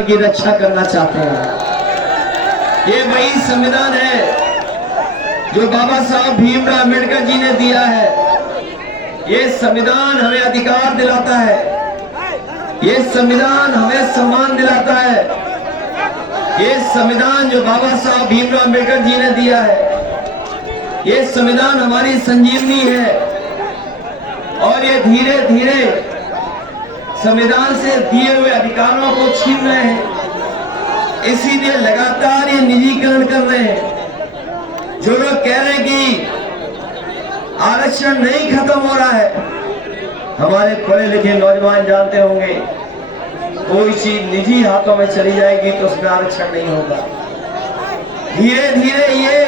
की रक्षा करना चाहते हैं। ये वही संविधान है जो बाबा साहब भीमराव अम्बेडकर जी ने दिया है। ये संविधान हमें अधिकार दिलाता है, ये संविधान हमें सम्मान दिलाता है। ये संविधान जो बाबा साहब भीमराव अम्बेडकर जी ने दिया है, ये संविधान हमारी संजीवनी है। और ये धीरे धीरे संविधान से दिए हुए अधिकारों को छीन रहे हैं, इसीलिए लगातार ये निजीकरण कर रहे हैं। जो लोग कह रहे हैं कि आरक्षण नहीं खत्म हो रहा है, हमारे पढ़े लिखे नौजवान जानते होंगे, कोई चीज निजी हाथों में चली जाएगी तो उसमें आरक्षण नहीं होगा। धीरे धीरे ये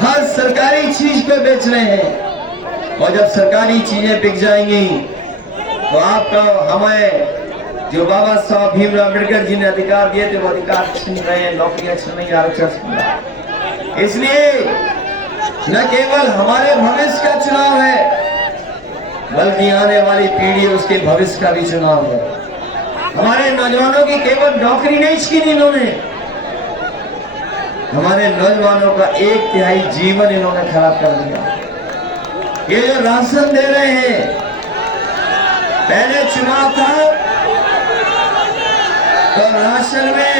हर सरकारी चीज पे बेच रहे हैं, और जब सरकारी चीजें बिक जाएंगी तो आपका हमें जो बाबा साहब भीमराव अम्बेडकर जी ने अधिकार दिए थे वो अधिकार छीन रहे हैं, नौकरियां छीन रही, आरक्षण छीन रहे हैं। इसलिए न केवल हमारे भविष्य का चुनाव है, बल्कि आने वाली पीढ़ी उसके भविष्य का भी चुनाव है। हमारे नौजवानों की केवल नौकरी नहीं छीनी इन्होंने, हमारे नौजवानों का 1/3 जीवन इन्होंने खराब कर दिया। ये जो राशन दे रहे हैं, पहले चुनाव था तो राशन में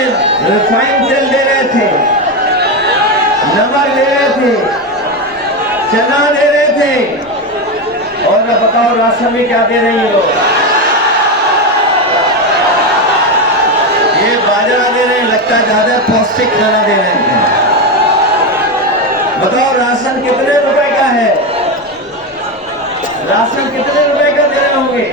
रिफाइंड तेल दे रहे थे, नमक दे रहे थे, चना दे रहे थे, और अब बताओ राशन में क्या दे रही है लोग? ये बाजरा दे रहे हैं, लगता है ज्यादा पौष्टिक खाना दे रहे हैं। बताओ राशन कितने रुपए का है? राशन कितने रुपए का दे रहे होंगे?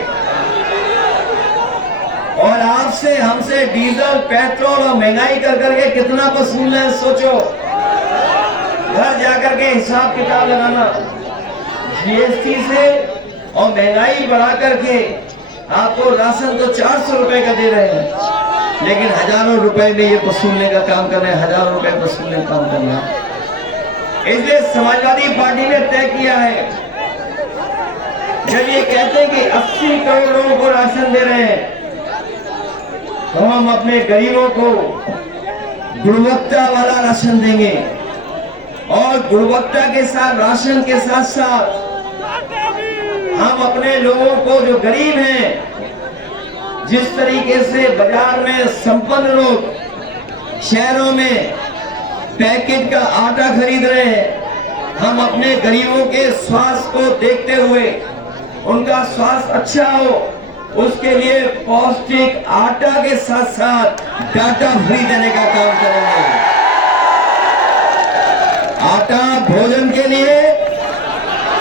और आपसे हमसे डीजल पेट्रोल और महंगाई कर करके कितना वसूल है, सोचो। घर जाकर के हिसाब किताब लगाना, जीएसटी से और महंगाई बढ़ा करके आपको राशन तो 400 रुपए का दे रहे हैं, लेकिन हजारों रुपए में ये वसूलने का काम कर रहे हैं, हजारों रुपए वसूलने का काम कर रहे हैं। इसलिए समाजवादी पार्टी ने तय किया है, जब ये कहते हैं कि 80 करोड़ लोगों को राशन दे रहे हैं, तो हम अपने गरीबों को गुणवत्ता वाला राशन देंगे। और गुणवत्ता के साथ राशन के साथ साथ हम अपने लोगों को जो गरीब हैं, जिस तरीके से बाजार में संपन्न लोग शहरों में पैकेट का आटा खरीद रहे हैं, हम अपने गरीबों के स्वास्थ्य को देखते हुए उनका स्वास्थ्य अच्छा हो, उसके लिए पौष्टिक आटा के साथ साथ डाटा फ्री देने का काम करेंगे। आटा भोजन के लिए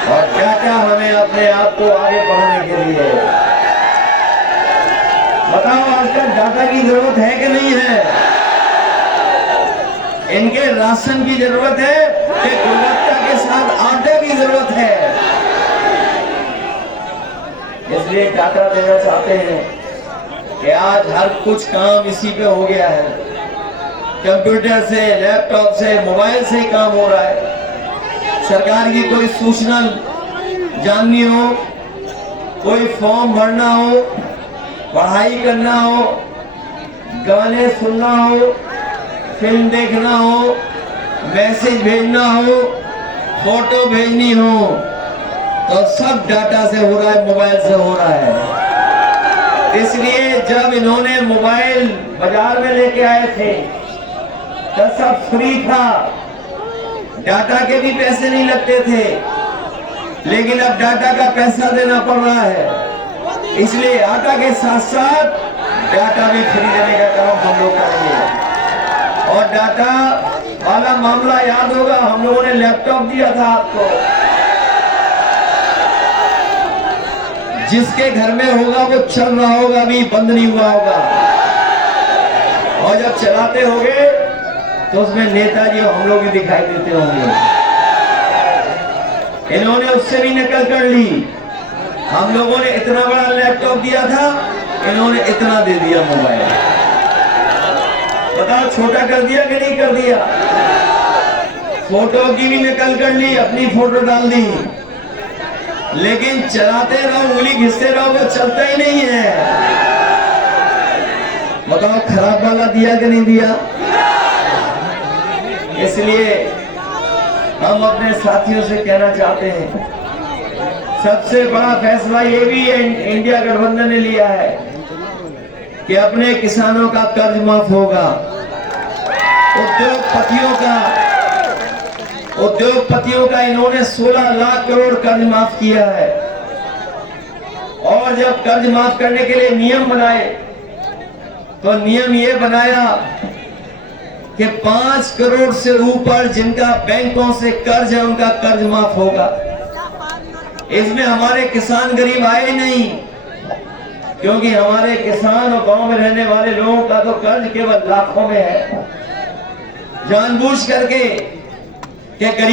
और डाटा हमें अपने आप को आगे बढ़ाने के लिए। बताओ आजकल डाटा की जरूरत है कि नहीं है? इनके राशन की जरूरत है कि गुणवत्ता के साथ आटे की जरूरत है? इसलिए डाटा देना चाहते हैं कि आज हर कुछ काम इसी पे हो गया है। कंप्यूटर से, लैपटॉप से, मोबाइल से ही काम हो रहा है। सरकार की कोई सूचना जाननी हो, कोई फॉर्म भरना हो, पढ़ाई करना हो, गाने सुनना हो, फिल्म देखना हो, मैसेज भेजना हो, फोटो भेजनी हो, तो सब डाटा से हो रहा है, मोबाइल से हो रहा है। इसलिए जब इन्होंने मोबाइल बाजार में लेके आए थे तो सब फ्री था, डाटा के भी पैसे नहीं लगते थे, लेकिन अब डाटा का पैसा देना पड़ रहा है। इसलिए आटा के साथ साथ डाटा भी फ्री देने का काम हम लोग करेंगे। और डाटा वाला मामला याद होगा, हम लोगों ने लैपटॉप दिया था आपको, जिसके घर में होगा वो चल रहा होगा, अभी बंद नहीं हुआ होगा। और जब चलाते होंगे तो उसमें नेताजी हम लोग भी दिखाई देते होंगे। इन्होंने उससे भी नकल कर ली। हम लोगों ने इतना बड़ा लैपटॉप दिया था, इन्होंने इतना दे दिया मोबाइल। बताओ छोटा कर दिया कि नहीं कर दिया? फोटो की भी नकल कर ली, अपनी फोटो डाल दी, लेकिन चलाते रहो, उंगली घिसते रहो, वो चलता ही नहीं है। बताओ खराब वाला दिया कि नहीं दिया? इसलिए हम अपने साथियों से कहना चाहते हैं, सबसे बड़ा फैसला ये भी इंडिया गठबंधन ने लिया है कि अपने किसानों का कर्ज माफ होगा, उद्योगपतियों का इन्होंने 16 लाख करोड़ कर्ज माफ किया है। और जब कर्ज माफ करने के लिए नियम बनाए तो नियम ये बनाया कि 5 करोड़ से ऊपर जिनका बैंकों से कर्ज है उनका कर्ज माफ होगा। इसमें हमारे किसान गरीब आए नहीं, क्योंकि हमारे किसान और गांव में रहने वाले लोगों का तो कर्ज केवल लाखों में है। जानबूझ करके कि गरीब